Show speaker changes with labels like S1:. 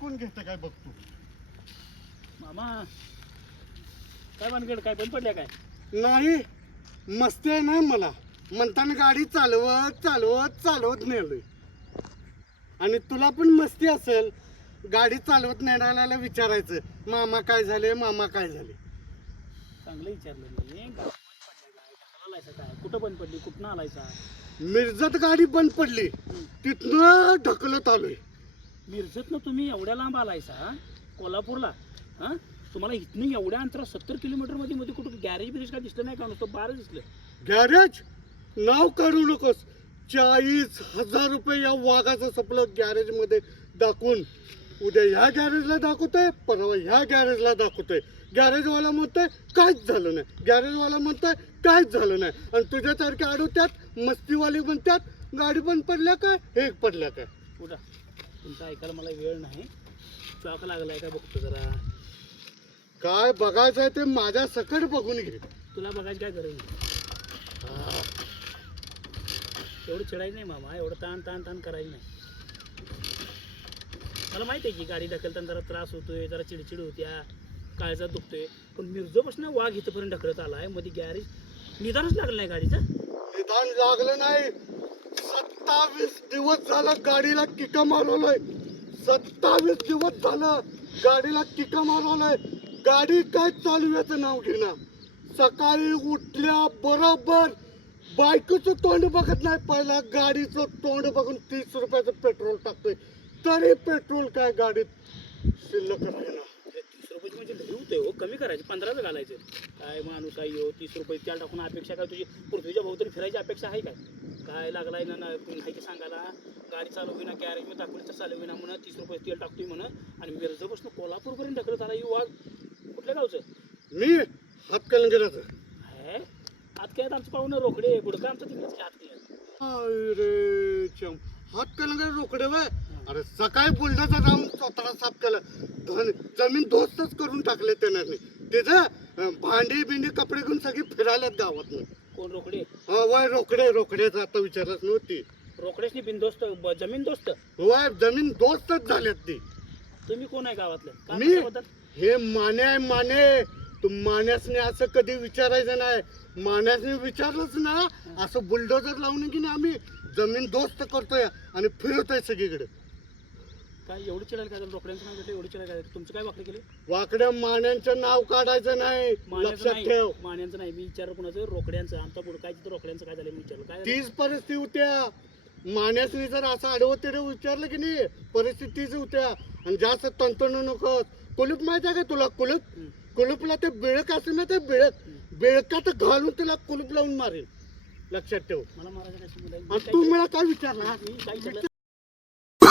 S1: कोण घेतं काय बघतो?
S2: मामा काय काय बंद पडल्या काय?
S1: नाही मस्ती आहे नाही मला. म्हणताना गाडी चालवत चालवत चालवत नेलोय. आणि तुला पण मस्ती असेल. गाडी चालवत नेणाऱ्याला विचारायचं. मामा काय झाले मामा काय झाले?
S2: चांगलं विचारलं काय? कुठं बंद पडली? कुठनं आलायचा
S1: मिरजत गाडी बंद पडली. तिथनं ढकलत आलोय.
S2: मिरजतनं तुम्ही एवढ्या लांब आलायसा कोल्हापूरला हां? तुम्हाला इथनं एवढ्या अंतरात सत्तर किलोमीटरमध्ये मध्ये कुठं गॅरेज बिरेज काय दिसलं नाही का? नुसतं बारच दिसलं.
S1: गॅरेज नाव काढू नकोस. चाळीस हजार रुपये या वाघाचं सपलं गॅरेजमध्ये दाखवून. उद्या ह्या गॅरेजला दाखवतोय परवा ह्या गॅरेजला दाखवतोय. गॅरेजवाला म्हणतोय काहीच झालं नाही. गॅरेजवाला म्हणतोय काहीच झालं नाही. आणि तुझ्यासारखे अडवत्यात मस्तीवाली म्हणतात गाडी बंद पडल्या काय? हे पडल्या काय?
S2: कुठं तुमचं ऐकायला मला वेळ नाही. चॉक लागलाय का बघतो जरा.
S1: काय बघायचंय ते माझ्या सकट बघून घे.
S2: तुला बघायची काय गरज नाही. एवढं चिडायचं नाही मामा. एवढं ताण ताण ताण करायचं नाही. मला माहिती आहे की गाडी ढकलताना जरा त्रास होतोय जरा चिडचिड होत्या काळजात दुखतोय. पण मिरजोपासून वाघ इथंपर्यंत ढकलत आलायमध्ये गॅरेज निदानच लागलं नाही गाडीचं.
S1: निदान लागलं नाही. सत्तावीस दिवस झालं गाडीला किका मारवलंय. सत्तावीस दिवस झालं गाडीला किका मारवलंय. गाडी काय चालवायचं नाव घेणार सकाळी उठल्या बरोबर बायकोचं तोंड बघत नाही पहिला गाडीचं तोंड बघून तीस रुपयाचं पेट्रोल टाकतोय. तरी पेट्रोल काय? गाडीत शिल्लक राहिना
S2: हे तीस रुपयाची म्हणजे लई होतंय हो कमी करायचे पंधराचं घालायचं. काय माणूस आहे हो तीस रुपये त्याला टाकून अपेक्षा काय तुझी? पृथ्वीच्या भोवतरी फिरायची अपेक्षा आहे काय? काय लागलाय ना ना नाही की सांगायला? गाडी चालू ना गॅरेजमध्ये दाखवली तर चालू ना म्हणा तीस रुपये तेल टाकतोय म्हणा. आणि मिरजपासून कोल्हापूरपर्यंत ढकलत आला ही वाघ कुठल्या गावचं?
S1: मी हातकलंगराचं
S2: आहे आत काय आमचं पाहुणं रोकडे गुडका आमचं तिकडेच हात
S1: हाय रे चम. हात कलंगडे रोकडे वय. अरे सकाळी बुलढाचा राम स्वतः साफ केलं. धन जमीन दोस्तच करून टाकले त्याने तिथं भांडी बिंडी कपडे घेऊन सगळी फिरायलात गावात
S2: कोण रोकडे?
S1: वय रोकडे रोकड्याचं आता विचारच नव्हती.
S2: रोकडेच बिनदोस्त ब- जमीन दोस्त
S1: वय जमीन दोस्तच झाल्यात ती.
S2: तुम्ही कोण आहे गावातलं? का
S1: मी? हे माने आहे माने. तू मान्यासने असं कधी विचारायचं नाही. मान्यासने विचारलंच ना. असं बुलडोजर लावून की नाही आम्ही? जमीन दोस्त करतोय आणि फिरतोय सगळीकडे.
S2: काय एवढं चिडायला काय झालं? रोकड्यांचं नाव घेतलं एवढं चिडायला काय झालं? तुमचं काय वाकडे केले?
S1: वाकड्या मान्यांचं नाव काढायचं नाही. लक्षात
S2: नाही.
S1: ठेव.
S2: मान्यांचं नाही. मी विचार कुणाचं? रोकड्यांचं. आमचा पुढे काय तिथं रोकड्यांचं काय झालं? मी विचारलं. काय झालं?
S1: तीच परिस्थिती होत्या. मान्यासनी जर असं आडवं तिडवं विचारलं की नाही परिस्थिती तीच होत्या. आणि जास्त तंतणू नको कुलूप माहिती आहे का तुला? कुलूप?
S2: हम्म.
S1: कुलूपला ते बिळक असते ना ते बिळक. बिळकात घालून तुला कुलूप लावून मारेल. लक्षात ठेव.
S2: मला मारायचं काय?
S1: आणि तू? मला काय विचारला
S2: मी काय केलं?